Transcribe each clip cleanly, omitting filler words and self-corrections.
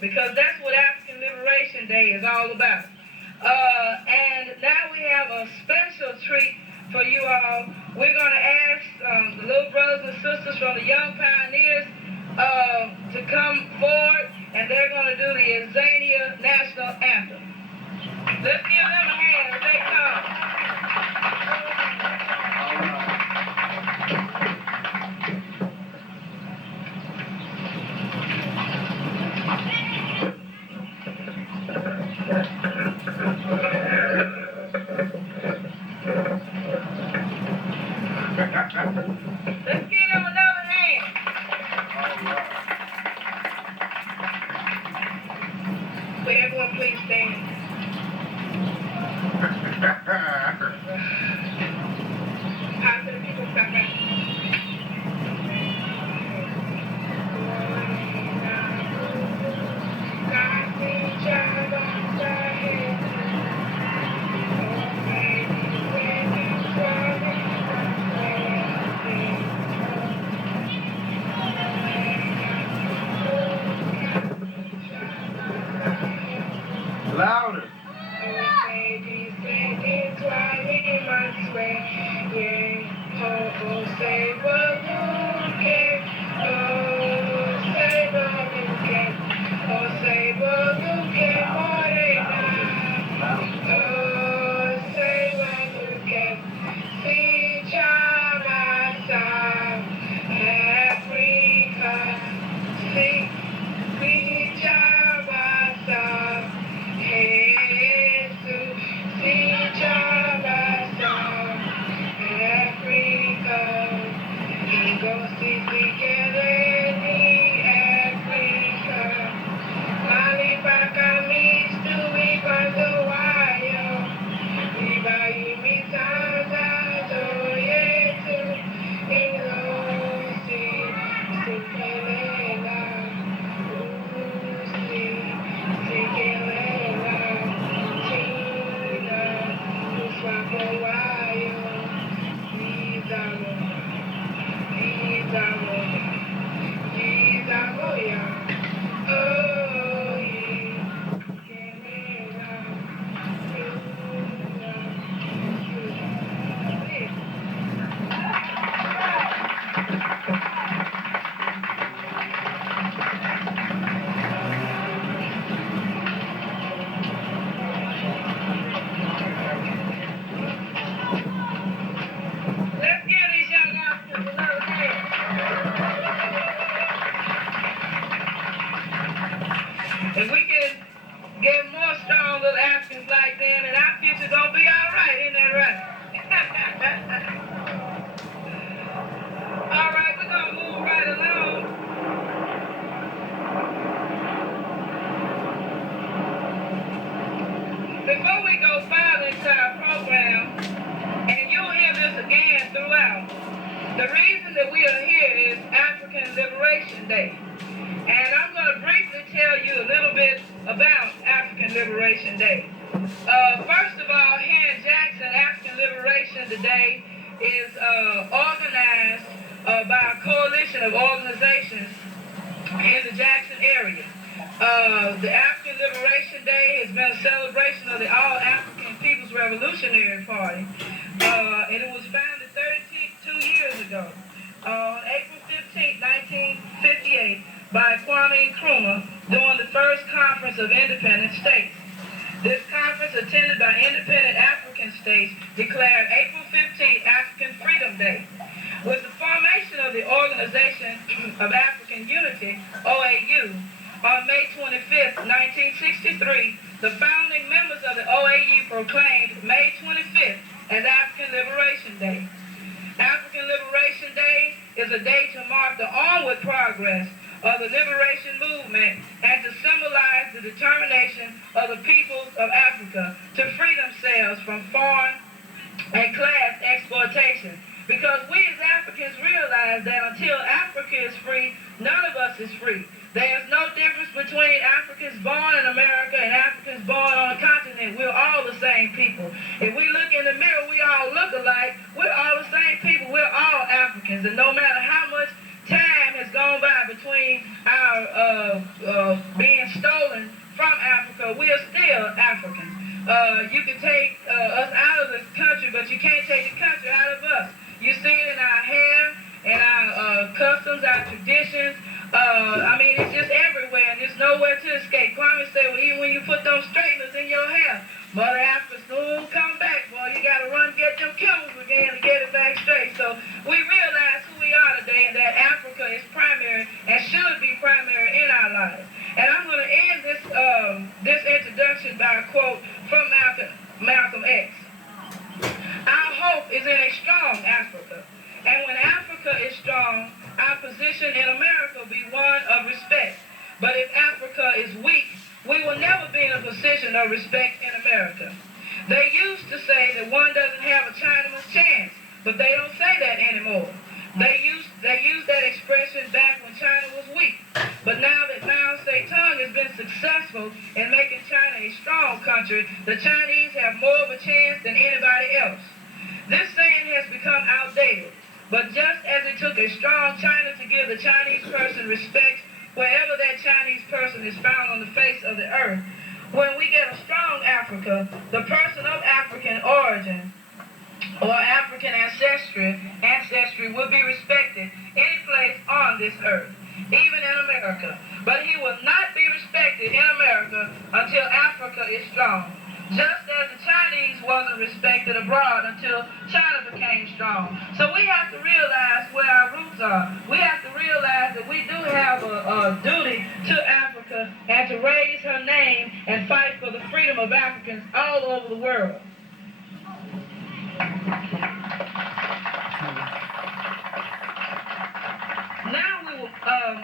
Because that's what African Liberation Day is all about. And now we have a special treat for you all. We're going to ask the little brothers and sisters from the Young Pioneers to come forward, and they're going to do the Azania National Anthem. Let's give them a hand as they come. Let's give them another hand. Will everyone please stand? How to the people stop that? Louder. Let's give these young Africans another hand. If we can get more strong little Africans like them, and our future gonna be all right, isn't that right? All right, we're gonna move right along. Before we go further into our program, and you'll hear this again throughout, the reason that we are here is African Liberation Day. And I'm going to briefly tell you a little bit about African Liberation Day. First of all, here in Jackson, African Liberation Day is organized by a coalition of organizations in the Jackson area. The African Liberation Day has been a celebration of the All-African People's Revolutionary Party, and it was founded 32 years ago, on April 15, 1958, by Kwame Nkrumah during the first Conference of Independent States. This conference, attended by independent African states, declared April 15 African Freedom Day. With the formation of the Organization of African Unity, OAU, on May 25, 1963, the founding members of the OAU proclaimed May 25th as African Liberation Day. African Liberation Day is a day to mark the onward progress of the liberation movement and to symbolize the determination of the peoples of Africa to free themselves from foreign and class exploitation. Because we as Africans realize that until Africa is free, none of us is free. There's no difference between Africans born in America and Africans born on a continent. We're all the same people. If we look in the mirror, we all look alike. We're all the same people. We're all Africans. And no matter how much time has gone by between our being stolen from Africa, we are still Africans. You can take us out of this country, but you can't take the country out of us. You see it in our hair, in our customs, our traditions. I mean, it's just everywhere, and there's nowhere to escape. Kwame said, well, even when you put those straighteners in your hair, Mother Africa soon come back, boy. You got to run get them kills again to get it back straight. So we realize who we are today, and that Africa is primary and should be primary in our lives. And I'm going to end this introduction by a quote from Malcolm X. Our hope is in a strong Africa. And when Africa is strong, our position in America will be one of respect. But if Africa is weak, we will never be in a position of respect in America. They used to say that one doesn't have a Chinaman's chance, but they don't say that anymore. They used that expression back when China was weak. But now that Mao Zedong has been successful in making China a strong country, the Chinese have more of a chance than anybody else. This saying has become outdated. But just as it took a strong China to give the Chinese person respect wherever that Chinese person is found on the face of the earth, when we get a strong Africa, the person of African origin or African ancestry will be respected any place on this earth, even in America. But he will not be respected in America until Africa is strong. Just as the Chinese wasn't respected abroad until China became strong. So we have to realize where our roots are. We have to realize that we do have a duty to Africa and to raise her name and fight for the freedom of Africans all over the world. Now we will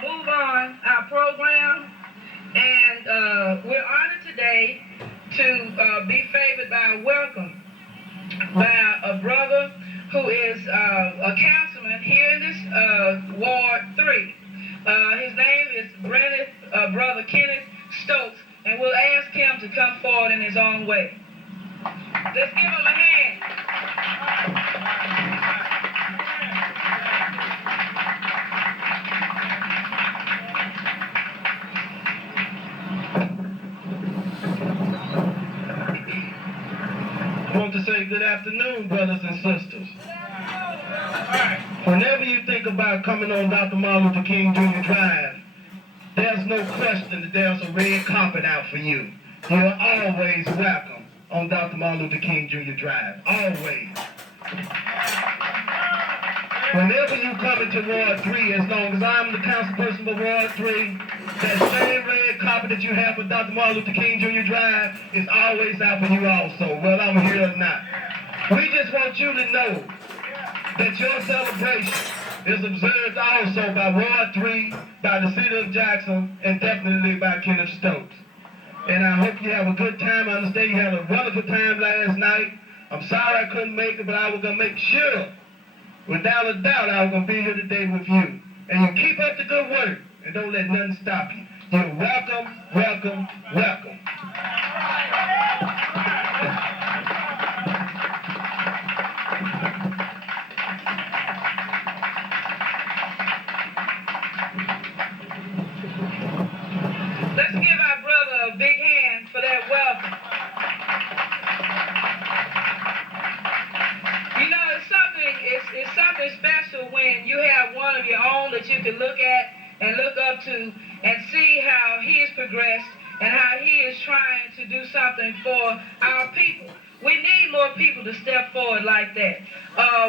move on our program, and we're honored today to be favored by a welcome by a brother who is a councilman here in this Ward 3. His name is Brother Kenneth Stokes, and we'll ask him to come forward in his own way. Let's give him a hand. I want to say good afternoon, brothers and sisters. All right. Whenever you think about coming on Dr. Martin Luther King Jr. Drive, there's no question that there's a red carpet out for you. You're always welcome on Dr. Martin Luther King Jr. Drive. Always. Whenever you come into Ward 3, as long as I'm the council person for Ward 3, that same red carpet that you have for Dr. Martin Luther King Jr. Drive is always out for you also, whether I'm here or not. We just want you to know that your celebration is observed also by Ward 3, by the city of Jackson, and definitely by Kenneth Stokes. And I hope you have a good time. I understand you had a wonderful time last night. I'm sorry I couldn't make it, but I was going to make sure, without a doubt, I was going to be here today with you. And you keep up the good work, and don't let nothing stop you. You're welcome, welcome, welcome. Let's give our brother a big hand for that welcome. You know, it's something special when you have one of your own that you can look at and look up to and see how he has progressed and how he is trying to do something for our people. We need more people to step forward like that.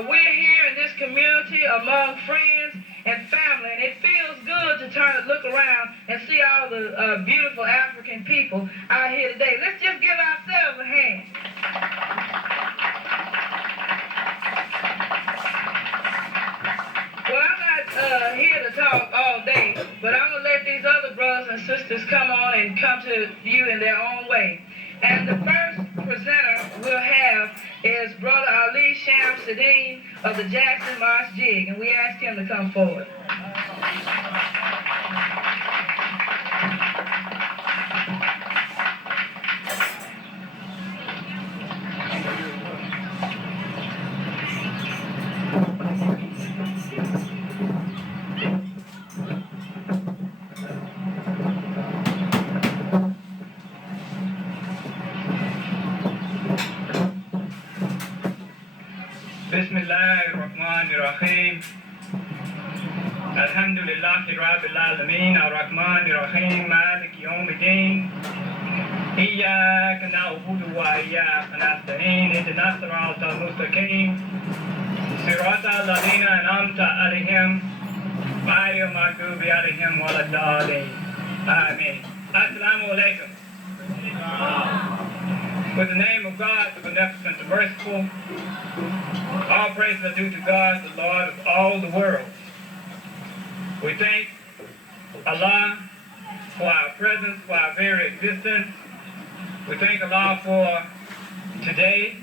We're here in this community among friends and family, and it feels good to look around and see all the beautiful African people out here today. Let's just give ourselves a hand. Well, I'm not here to talk all day, but I'm going to let these other brothers and sisters come on and come to you in their own way. And the first presenter we'll have is Brother Ali Shamsuddin of the Jackson March Jig, and we ask him to come forward. Bismillahirrahmanirrahim. Alhamdulillahi Rabbil Alameen. Ar-Rahmanir-Rahim. Malik Yawmiddin. Iyyaka na'budu wa iyyaka nasta'in. Ihdinas siratal mustaqim. Siratal ladzina an'amta 'alaihim ghayril maghdubi 'alaihim waladdallin. Amen. Assalamu alaikum. With the name of God, the beneficent, the merciful, all praise are due to God, the Lord of all the world. We thank Allah for our presence, for our very existence. We thank Allah for today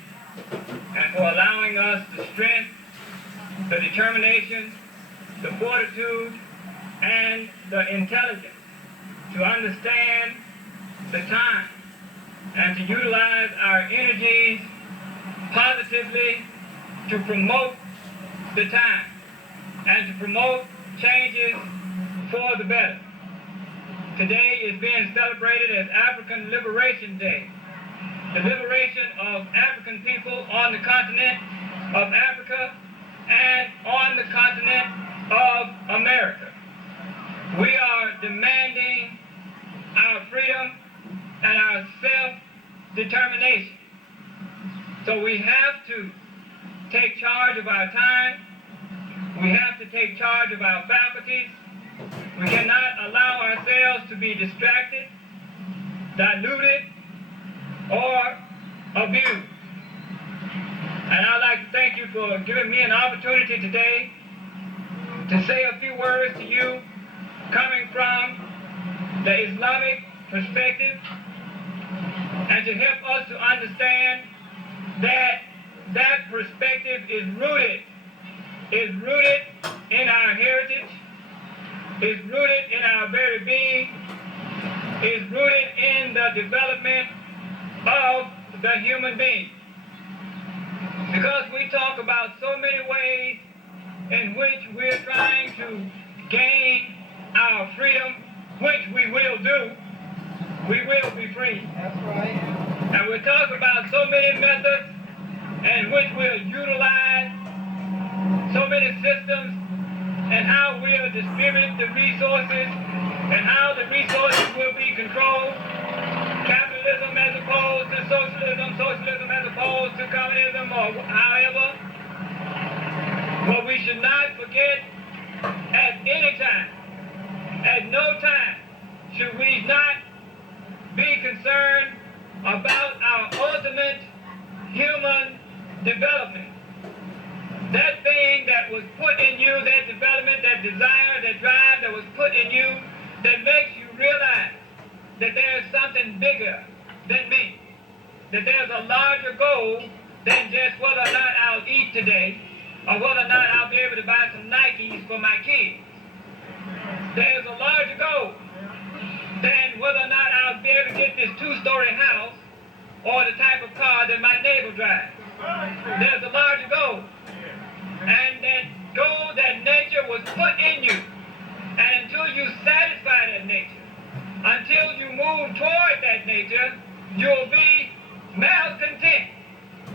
and for allowing us the strength, the determination, the fortitude, and the intelligence to understand the time and to utilize our energies positively to promote the time and to promote changes for the better. Today is being celebrated as African Liberation Day, the liberation of African people on the continent of Africa and on the continent of America. We are demanding our freedom and our self-determination. So we have to take charge of our time. We have to take charge of our faculties. We cannot allow ourselves to be distracted, diluted, or abused. And I'd like to thank you for giving me an opportunity today to say a few words to you coming from the Islamic perspective and to help us to understand that that perspective is rooted in our heritage, is rooted in our very being, is rooted in the development of the human being. Because we talk about so many ways in which we're trying to gain our freedom, which we will do, we will be free. That's right. And we talk about so many methods in which we'll utilize so many systems and how we'll distribute the resources and how the resources will be controlled. Capitalism as opposed to socialism, socialism as opposed to communism, or however. But we should not forget at any time, at no time, should we not be concerned about our ultimate human development. That thing that was put in you, that development, that desire, that drive that was put in you, that makes you realize that there's something bigger than me, that there's a larger goal than just whether or not I'll eat today, or whether or not I'll be able to buy some Nikes for my kids. There's a larger goal than whether or not I'll be able to get this 2-story house or the type of car that my neighbor drives. There's a larger goal. And that goal, that nature was put in you. And until you satisfy that nature, until you move toward that nature, you'll be malcontent.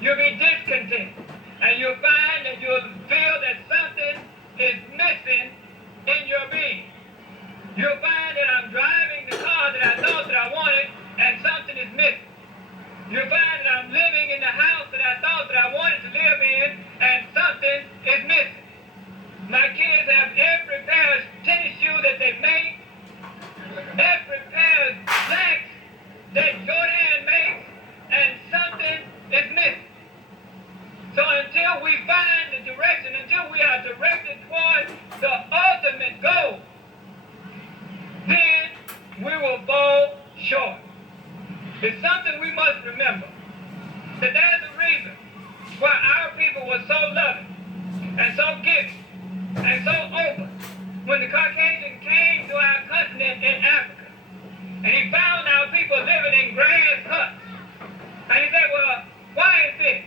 You'll be discontent. And you'll find that you'll feel that something is missing in your being. You'll find that I'm driving the car that I thought that I wanted, and something is missing. You'll find that I'm living in the house that I thought that I wanted to live in, and something is missing. My kids have every pair of tennis shoes that they make, every pair of slacks that Jordan makes, and something is missing. So until we find the direction, until we are directed towards the ultimate goal, then we will fall short. It's something we must remember, that there's a reason why our people were so loving and so giving and so open when the Caucasian came to our continent in Africa, and he found our people living in grass huts. And he said, well, why is this?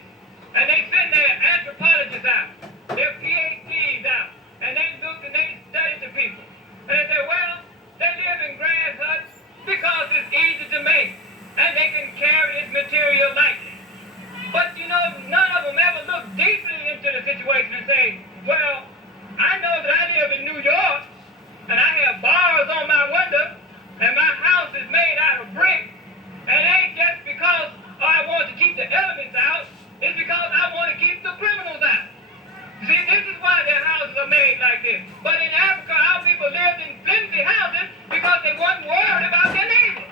And they send their anthropologists out, their PhDs out, and they looked and they studied the people. And they said, well, they live in grass huts because it's easy to make, and they can carry this material lightly. But you know, none of them ever look deeply into the situation and say, well, I know that I live in New York, and I have bars on my window, and my house is made out of brick, and it ain't just because I want to keep the elements out, it's because I want to keep the criminals out. See, this is why their houses are made like this. But in Africa, our people lived in flimsy houses because they weren't worried about their neighbors.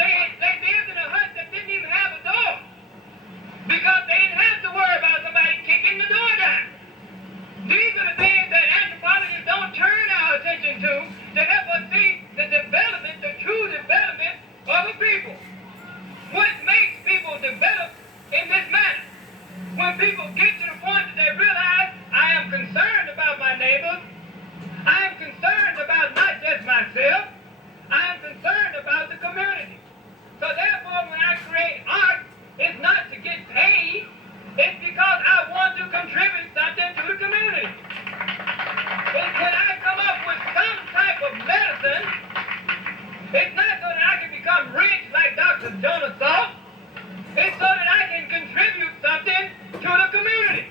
They lived in a hut that didn't even have a door because they didn't have to worry about somebody kicking the door down. These are the things that anthropologists don't turn our attention to help us see the development, the true development of a people. What makes people develop in this manner? When people get to the point that they realize, I am concerned about my neighbors, I am concerned about not just myself, I am concerned about the community. So therefore, when I create art, it's not to get paid, it's because I want to contribute something to the community. It's when I come up with some type of medicine, it's not so that I can become rich like Dr. Jonas Salk. It's so that I can contribute something to the community.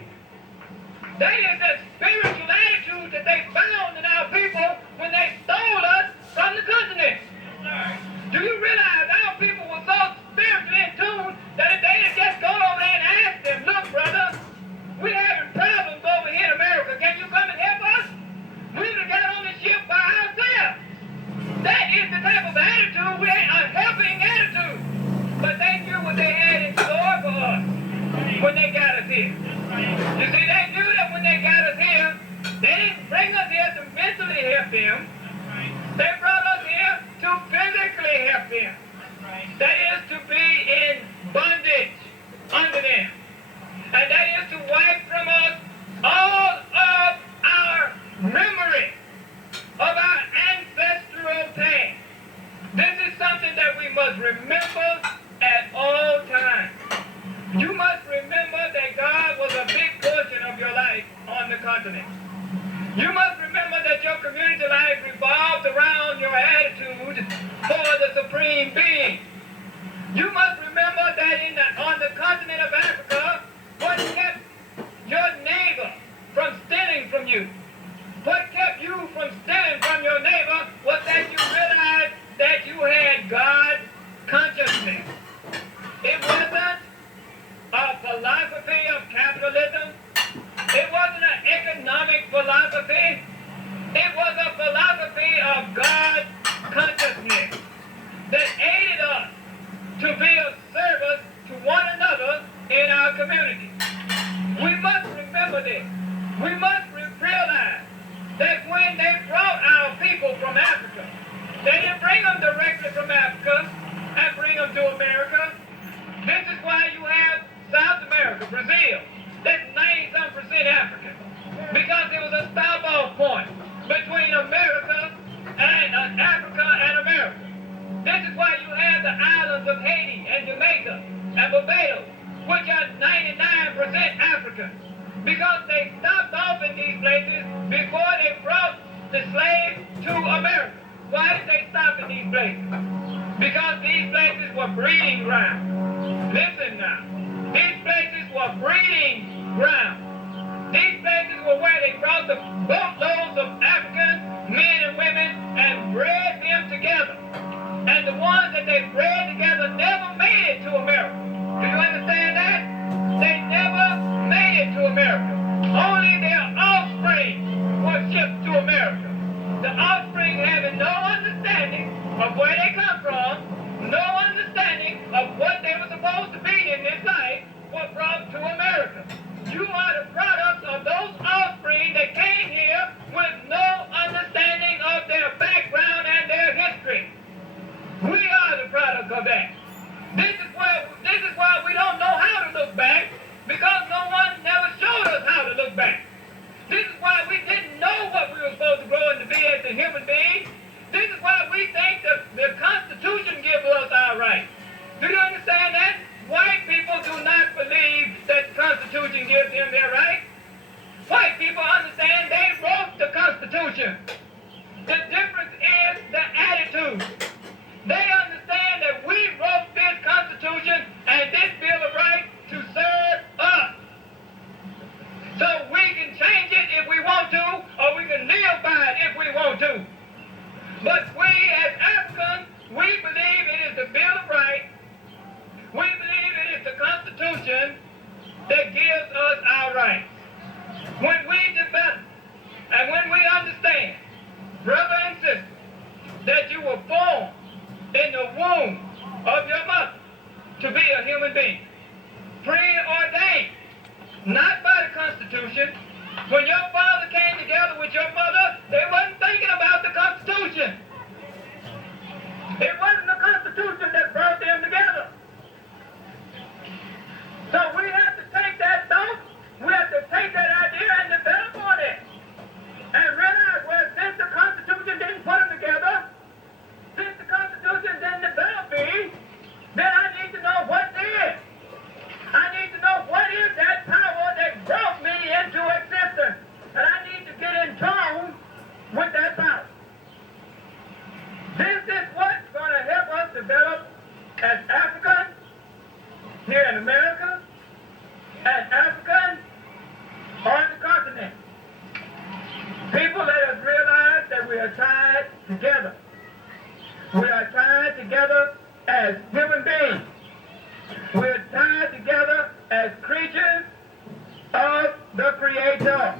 That is the spiritual attitude that they found in our people when they stole us from the continent. Do you realize our people were so spiritually in tune that if they had just gone over there and asked them, look, brother, we're having problems over here in America. Can you come and help us? We would have got on the ship by ourselves. That is the type of attitude, we a helping attitude. But they knew what they had in store for us when they got us here. You see, they knew that when they got us here, they didn't bring us here to mentally help them. They brought us here to physically help them. That is to be in bondage under them. And that is to wipe from us all of our memory of our ancestral past. This is something that we must remember at all times. You must remember that God was a big portion of your life on the continent. You must remember that your community life revolved around your attitude for the Supreme Being. You must remember that on the continent of Africa, what kept we must realize that when they brought our people from Africa, they didn't bring them directly from Africa and bring them to America. This is why you have South America, Brazil, that's 90-some% African, because it was a stop-off point between America and Africa and America. This is why you have the islands of Haiti and Jamaica and Barbados, which are 99% African, because they stopped off in these places before they brought the slaves to America. Why did they stop in these places? Because these places were breeding grounds. Listen now. These places were breeding grounds. These places were where they brought the boatloads of African men and women and bred them together. And the ones that they bred together never made it to America. Do you understand that? They never made it to America. Only their offspring were shipped to America. The offspring having no understanding of where they come from, no understanding of what they were supposed to be in this life, were brought to America. You are the products of those offspring that came here with no understanding of their background and their history. We are the product of that. This is why we don't know how to look back, because no one never showed us how to look back. This is why we didn't know what we were supposed to grow into be as a human being. This is why we think that the Constitution gives us our rights. Do you understand that? White people do not believe that the Constitution gives them their rights. White people understand they wrote the Constitution. The difference is the attitude. They understand that we wrote this Constitution and this Bill of Rights to serve us. So we can change it if we want to, or we can live by it if we want to. But we as Africans, we believe it is the Bill of Rights. We believe it is the Constitution that gives us our rights. When we develop and when we understand, brother and sister, that you were born in the womb of your mother to be a human being, preordained, not by the Constitution. When your father came together with your mother, they wasn't thinking about the Constitution. It wasn't the Constitution that brought them together. So we have to take that thought, we have to take that idea and develop on it. And realize, well, since the Constitution didn't put them together, since the Constitution didn't develop me, then I need to know what did. I need to know what is that power that brought me into existence. And I need to get in tune with that power. This is what's going to help us develop as Africans here in America, as Africans on the continent. People, let us realize that we are tied together. We are tied together as human beings. We are tied together as creatures of the Creator.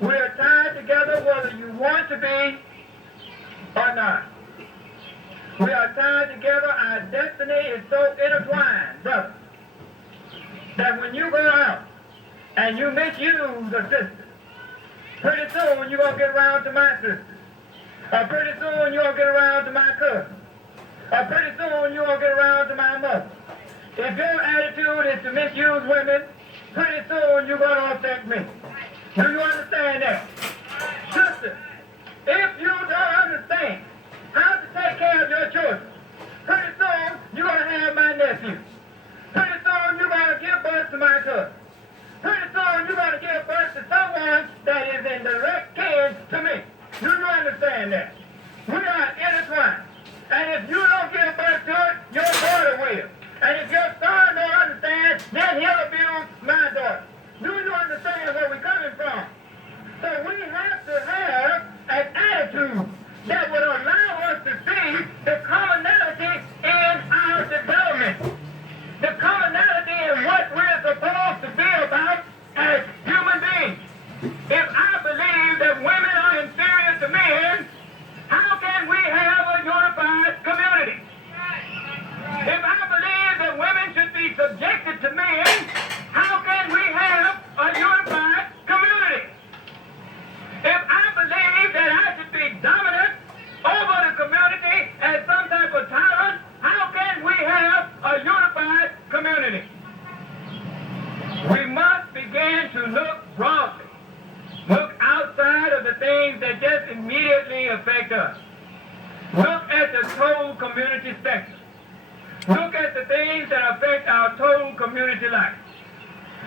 We are tied together whether you want to be or not. We are tied together. Our destiny is so intertwined, brother, that when you go out and you misuse a sister, pretty soon you're going to get around to my sister. Pretty soon you're going to get around to my cousin. Pretty soon you're going to get around to my mother. If your attitude is to misuse women, pretty soon you're going to affect me. Do you understand that? Sister, if you don't understand how to take care of your children, pretty soon you're going to have my nephew. Pretty soon you're going to give birth to my cousin. Pretty soon you're going to give birth to someone that is in direct kin to me. Do you understand that? We are intertwined. And if you don't give birth to it, your daughter will. And if your son don't understand, then he'll abuse my daughter. Do you understand where we're coming from? us. Look at the total community spectrum. Look at the things that affect our total community life.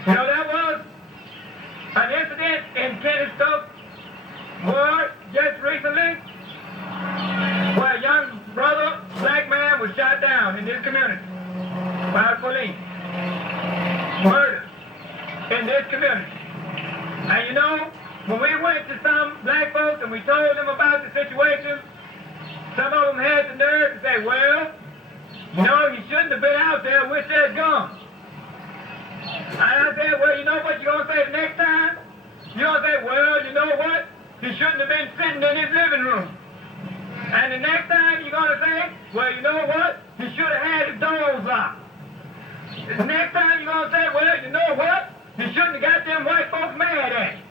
You know, there was an incident in Kennesaw Ward just recently where a young brother, black man, was shot down in this community by the police. Murdered in this community. And you know, when we went to some black folks and we told them about the situation, some of them had the nerve to say, well, you know, he shouldn't have been out there with that gun. And I said, well, you know what you're going to say the next time? You're going to say, well, you know what? He shouldn't have been sitting in his living room. And the next time you're going to say, well, you know what? He should have had his doors locked. The next time you're going to say, well, you know what? He shouldn't have got them white folks mad at him.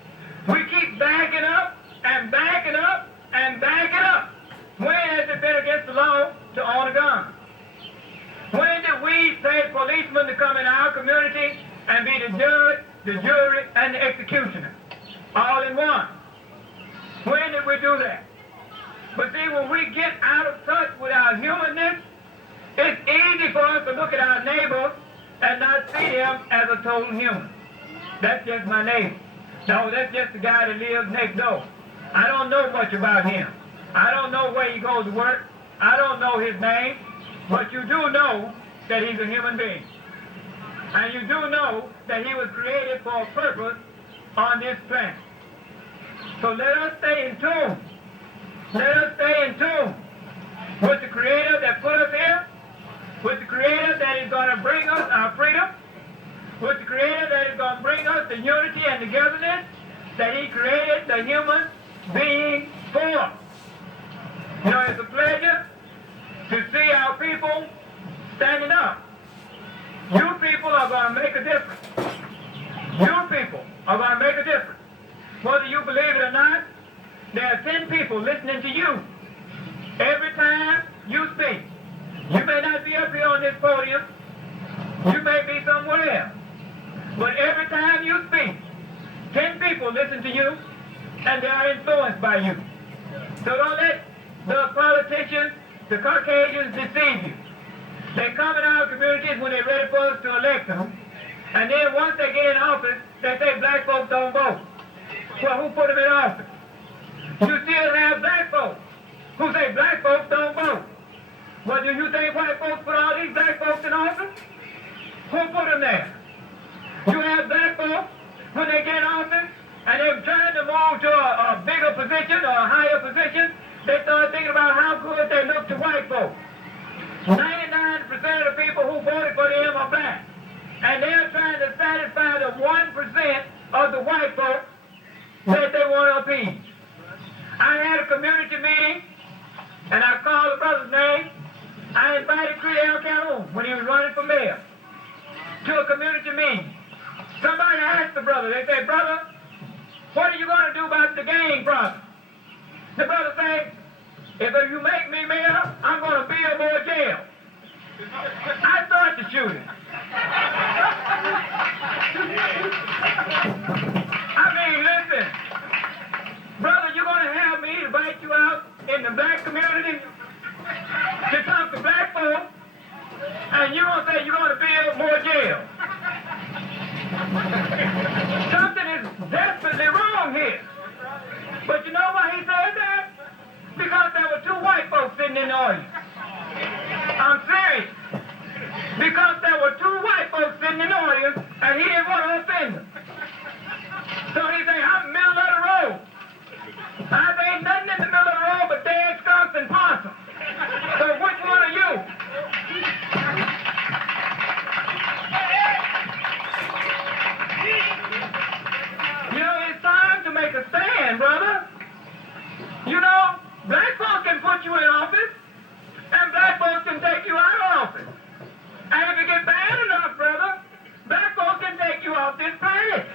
We keep backing up and backing up and backing up. When has it been against the law to own a gun? When did we say policemen to come in our community and be the judge, the jury, and the executioner? All in one. When did we do that? But see, when we get out of touch with our humanness, it's easy for us to look at our neighbor and not see him as a total human. That's just my neighbor. No, that's just the guy that lives next door. I don't know much about him. I don't know where he goes to work. I don't know his name. But you do know that he's a human being. And you do know that he was created for a purpose on this planet. So let us stay in tune. Let us stay in tune with the Creator that put us here, with the Creator that is going to bring us our freedom, with the Creator that is going to bring us the unity and togetherness that He created the human being for. You know, it's a pleasure to see our people standing up. You people are going to make a difference. You people are going to make a difference. Whether you believe it or not, there are 10 people listening to you every time you speak. You may not be up here on this podium. You may be somewhere else. But every time you speak, 10 people listen to you, and they are influenced by you. So don't let the politicians, the Caucasians, deceive you. They come in our communities when they're ready for us to elect them, and then once they get in office, they say black folks don't vote. Well, who put them in office? You still have black folks who say black folks don't vote. Well, do you think white folks put all these black folks in office? Who put them there? You have black folks, when they get in office, and they're trying to move to a bigger position or a higher position, they start thinking about how good they look to white folks. 99% of the people who voted for them are black. And they're trying to satisfy the 1% of the white folks that they want to appease. I had a community meeting, and I called the brother's name. I invited Creole Calhoun when he was running for mayor to a community meeting. Somebody asked the brother, they said, brother, what are you going to do about the gang problem? The brother said, if you make me mayor, I'm going to build more jail. I started the shooting. I mean, listen, brother, you're going to have me invite you out in the black community to talk to black folks, and you're going to say you're going to build more jail. Something is desperately wrong here. But you know why he said that? Because there were 2 white folks sitting in the audience. I'm serious. Because there were 2 white folks sitting in the audience, and he didn't want to offend them. So he said, I'm in the middle of the road. I ain't nothing in the middle of the road but dead skunks and possums. So which one are you? You know, it's time to make a stand, brother. You know, black folks can put you in office, and black folks can take you out of office. And if it gets bad enough, brother, black folks can take you off this planet.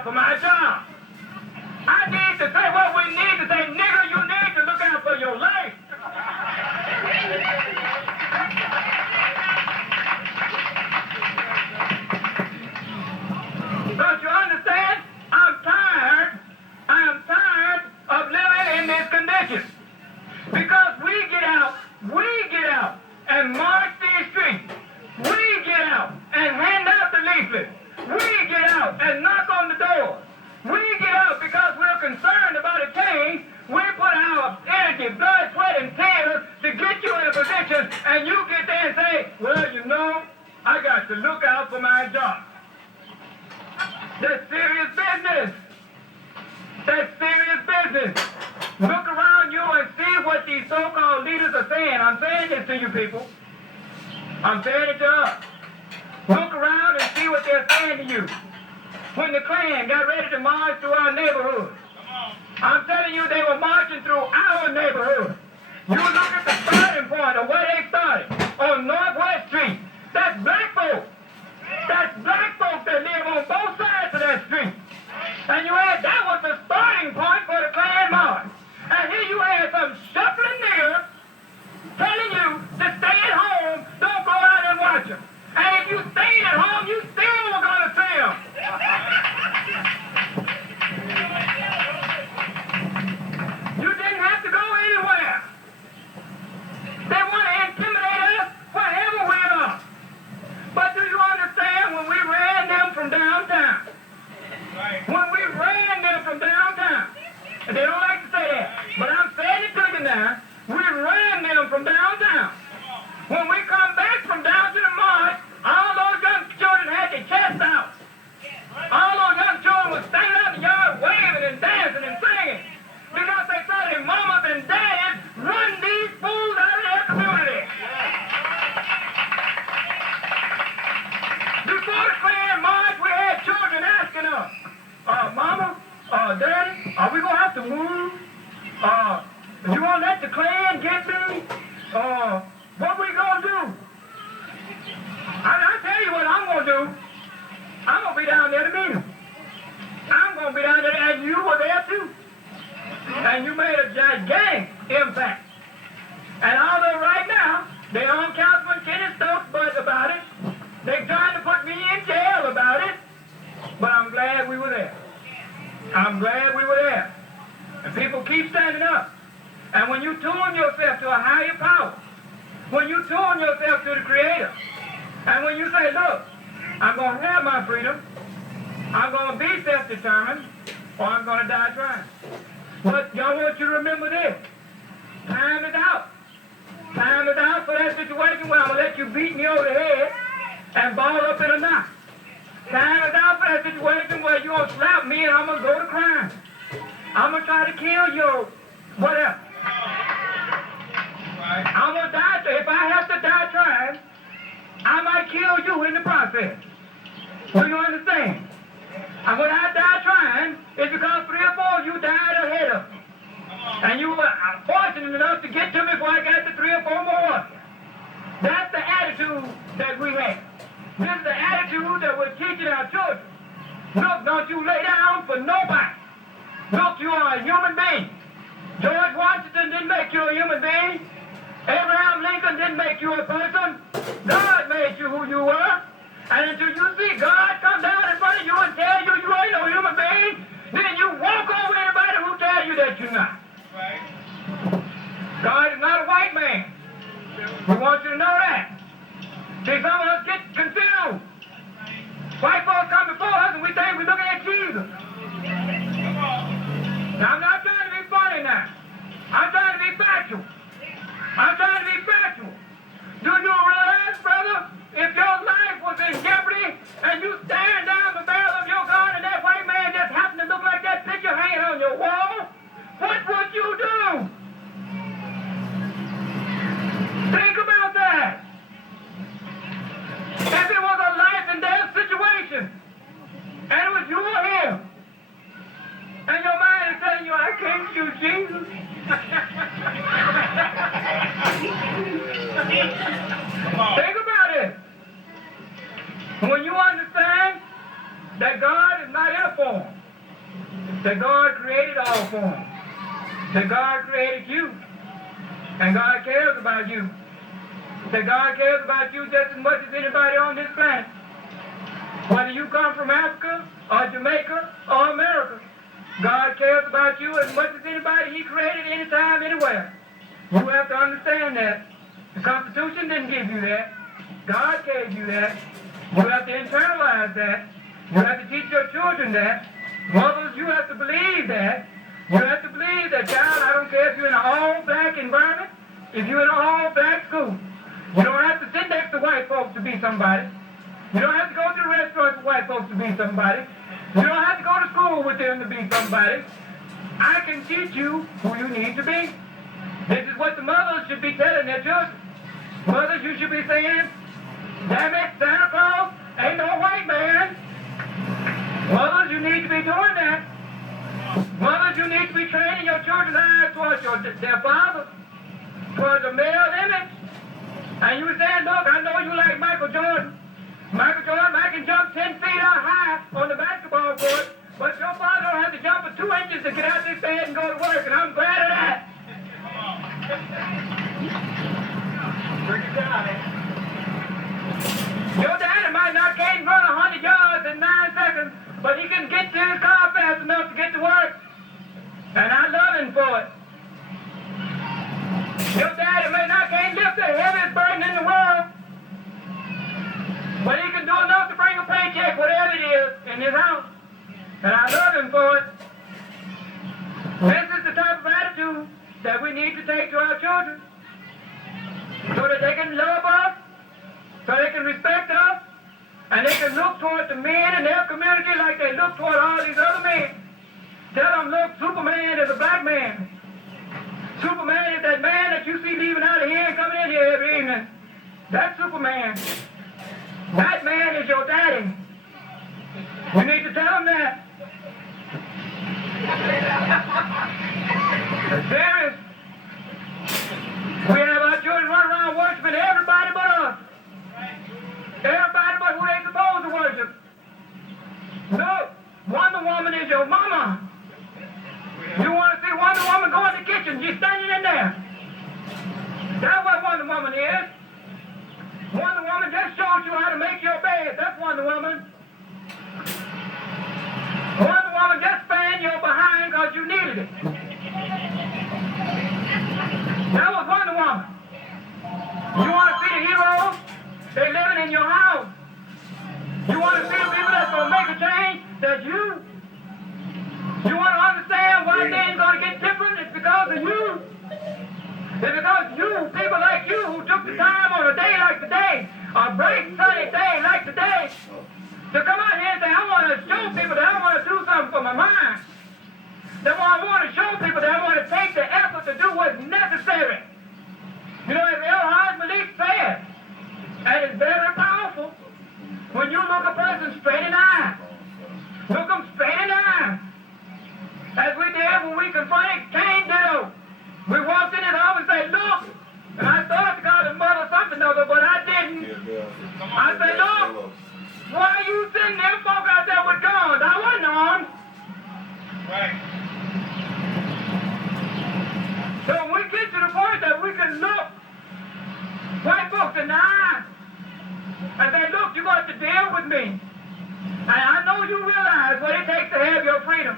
out for my job. I need to say what we need to say. Nigger, you need to look out for your life. Don't you understand? I am tired of living in this condition. Because we get out and march these streets. We get out and hand out the leaflets. We get out and knock on the door. We get out because we're concerned about a change. We put our energy, blood, sweat, and tears to get you in a position, and you get there and say, well, you know, I got to look out for my job. That's serious business. That's serious business. Look around you and see what these so-called leaders are saying. I'm saying this to you people. I'm saying it to us. Look around and see what they're saying to you. When the Klan got ready to march through our neighborhood, I'm telling you, they were marching through our neighborhood. You look at the starting point of where they started, on Northwest Street. That's black folks. That's black folks that live on both sides of that street. And you had, that was the starting point for the Klan march. And here you had some shuffling nigger telling you to stay at home, don't go out and watch them. And if you stayed at home, you still were going to see them. You didn't have to go anywhere. They want to intimidate us wherever we are. But do you understand when we ran them from downtown? When we ran them from downtown, and they don't like to say that, but I'm saying it to you now, we ran them from downtown. When we come back from down to the march, all those young children had their chests out. All those young children were standing out in the yard waving and dancing and singing because they saw their mamas and daddies run these fools out of their community. Before the Klan march, we had children asking us, Mama, Daddy, are we going to have to move? You want to let the Klan get me? What we going to do? I tell you what I'm going to do. I'm going to be down there to meet them. I'm going to be down there, and you were there too. And you made a gigantic impact. And although right now, they're on Councilman Kenny Stokes' butt about it, they're trying to put me in jail about it, but I'm glad we were there. I'm glad we were there. And people keep standing up. And when you tune yourself to a higher power, when you tune yourself to the Creator, and when you say, look, I'm going to have my freedom, I'm going to be self-determined, or I'm going to die trying. But y'all want you to remember this. Time is out. Time is out for that situation where I'm going to let you beat me over the head and ball up in a knot. Time is out for that situation where you're going to slap me and I'm going to go to crime. I'm going to try to kill you, whatever. I'm going to die. If I have to die trying, I might kill you in the process. Do you understand? And when I die trying, it's because 3 or 4 of you died ahead of me. And you were fortunate enough to get to me before I got to 3 or 4 more. That's the attitude that we have. This is the attitude that we're teaching our children. Look, don't you lay down for nobody. Look, you are a human being. George Washington didn't make you a human being. Abraham Lincoln didn't make you a person. God made you who you were. And until you see God come down in front of you and tell you you ain't no human being, then you walk over anybody who tells you that you're not. Right. God is not a white man. We want you to know that. See, some of us get confused. White folks come before us and we think we're looking at Jesus. Now, I'm not trying to be funny now. I'm trying to be factual. I'm trying to be factual. Do you realize, brother, if your life was in jeopardy and you staring down the barrel of your gun and that white man just happened to look like that picture hanging on your wall, what would you do? Think about that. If it was a life and death situation, and it was you or him, and your mind is telling you, I can't shoot Jesus. Think about it. When you understand that God is not in a form form. That God created all forms. That God created you. And God cares about you. That God cares about you just as much as anybody on this planet. Whether you come from Africa or Jamaica or America, God cares about you as much as anybody He created anytime, anywhere. You have to understand that. The Constitution didn't give you that. God gave you that. You have to internalize that. You have to teach your children that. Mothers, you have to believe that. You have to believe that, child, I don't care if you're in an all-black environment, if you're in an all-black school. You don't have to sit next to white folks to be somebody. You don't have to go to the restaurant with white folks to be somebody. You don't have to go to school with them to be somebody. I can teach you who you need to be. This is what the mothers should be telling their children. Mothers, you should be saying, damn it, Santa Claus ain't no white man. Mothers, you need to be doing that. Mothers, you need to be training your children's eyes towards their father, towards a male image. And you were saying, look, I know you like Michael Jordan. Michael Jordan, I can jump 10 feet up high on the basketball court, but your father don't have to jump for 2 inches to get out this bed and go to work, and I'm glad of that. Your daddy might not can't run 100 yards in 9 seconds, but he can get to his car fast enough to get to work. And I love him for it. Your daddy may not can't lift the heaviest burden in the world, but he can do enough to bring a paycheck, whatever it is, in his house. And I love him for it. This is the type of attitude that we need to take to our children, so that they can love us, so they can respect us, and they can look toward the men in their community like they look toward all these other men. Tell them, look, Superman is a black man. Superman is that man that you see leaving out of here and coming in here every evening. That's Superman. That man is your daddy. You need to tell them that. It's serious. We have our children running around worshiping everybody but us. Everybody but who they supposed to worship. No, Wonder Woman is your mama. You want to see Wonder Woman go in the kitchen, she's standing in there. That's what Wonder Woman is. Wonder Woman just showed you how to make your bed. That's Wonder Woman. Wonder Woman just fanned your behind because you needed it. That was Wonder Woman. You want to see the heroes? They're living in your house. You want to see the people that's going to make a change? That's you. You want to understand why things going to get different? It's because of you. It's because you, people like you who took the time on a day like today, a bright sunny day like today, to come out here and say, I want to show people that I want to do something for my mind. That I want to show people that I want to take the effort to do what's necessary. You know, as El Malik said, and it's very powerful, when you look a person straight in the eye, look them straight in the eye, as we did when we confronted Cain Ditto. We walked in his office and said, look, and I started to call his mother something other, but I didn't. I said, look, why are you sitting there folk out there with guns? I wasn't armed. Right. So when we get to the point that we can look white folks in the eye and say, look, you're going to deal with me. And I know you realize what it takes to have your freedom.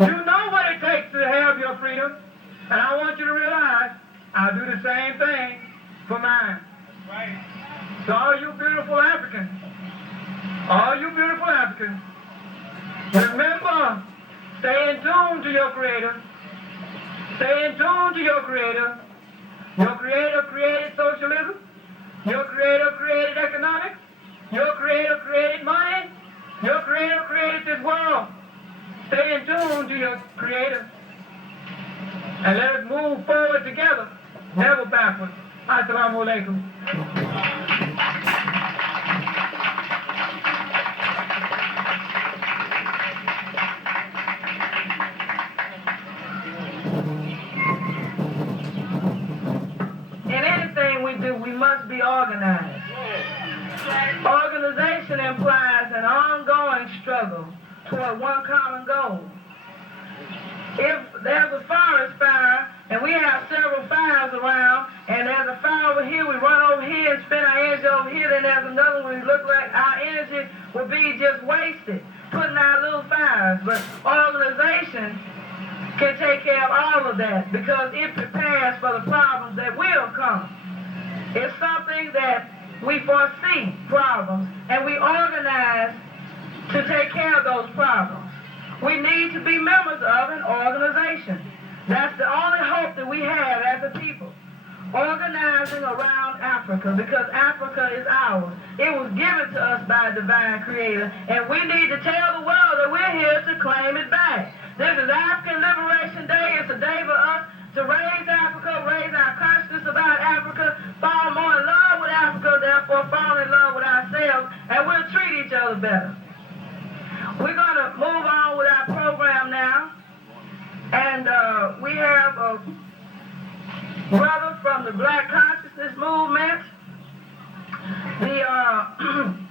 You know what it takes to have your freedom. And I want you to realize I'll do the same thing for mine. Right. So all you beautiful Africans, remember, stay in tune to your Creator. Stay in tune to your Creator. Your Creator created socialism. Your Creator created economics. Your Creator created money. Your Creator created this world. Stay in tune to your Creator. And let us move forward together, never backwards. Assalamu alaikum. In anything we do, we must be organized. Organization implies an ongoing struggle toward one common goal. If there's a forest fire, and we have several fires around, and there's a fire over here, we run over here and spend our energy over here, then there's another one, we look like our energy will be just wasted, putting out little fires. But organization can take care of all of that because it prepares for the problems that will come. It's something that we foresee problems, and we organize to take care of those problems. We need to be members of an organization. That's the only hope that we have as a people. Organizing around Africa, because Africa is ours. It was given to us by a divine creator, and we need to tell the world that we're here to claim it back. This is African Liberation Day. It's a day for us to raise Africa, raise our consciousness about Africa, fall more in love with Africa, therefore fall in love with ourselves, and we'll treat each other better. We're going to move on with our program now, and we have a brother from the Black Consciousness Movement. The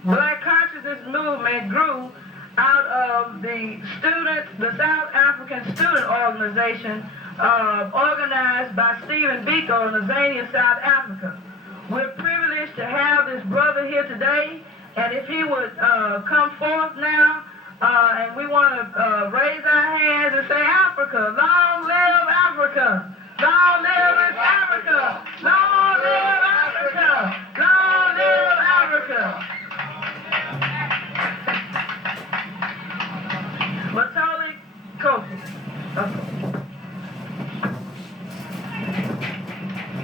Black Consciousness Movement grew out of the South African Student Organization, organized by Stephen Biko in Tanzania, South Africa. We're privileged to have this brother here today, and if he would come forth now, and we want to raise our hands and say, Africa, long live Africa, long live Africa, long live Africa, long live Africa. Matoli Kofi.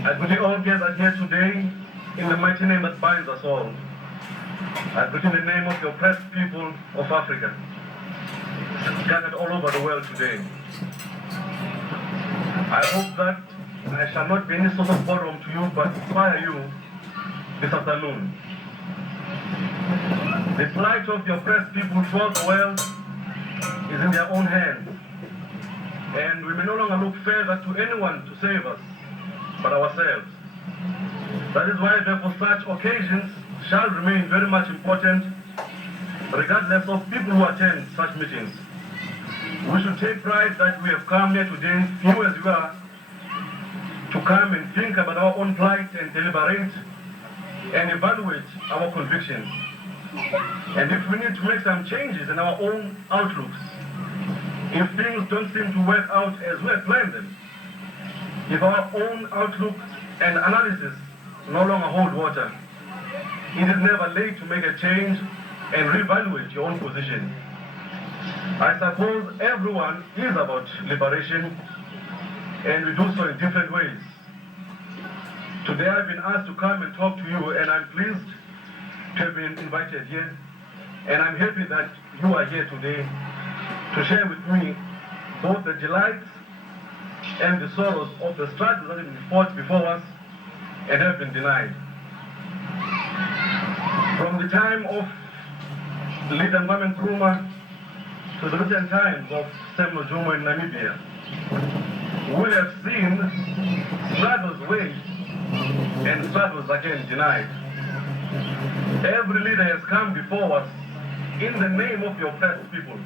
I put you all gathered here today in the mighty name that binds us all. I put in the name of the oppressed people of Africa, scattered all over the world today. I hope that I shall not be any sort of bottom to you, but inspire you this afternoon. The plight of the oppressed people throughout the world is in their own hands, and we may no longer look further to anyone to save us but ourselves. That is why, therefore, such occasions shall remain very much important, regardless of people who attend such meetings. We should take pride that we have come here today, few as you are, to come and think about our own plight and deliberate and evaluate our convictions. And if we need to make some changes in our own outlooks, if things don't seem to work out as we have planned them, if our own outlook and analysis no longer hold water, it is never late to make a change and reevaluate your own position. I suppose everyone is about liberation, and we do so in different ways. Today I've been asked to come and talk to you, and I'm pleased to have been invited here, and I'm happy that you are here today to share with me both the delights and the sorrows of the struggles that have been fought before us and have been denied. From the time of Leader Kwame Nkrumah to the recent times of Samuel Jomo in Namibia, we have seen struggles waged and struggles again denied. Every leader has come before us in the name of the oppressed people,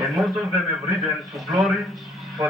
and most of them have risen to glory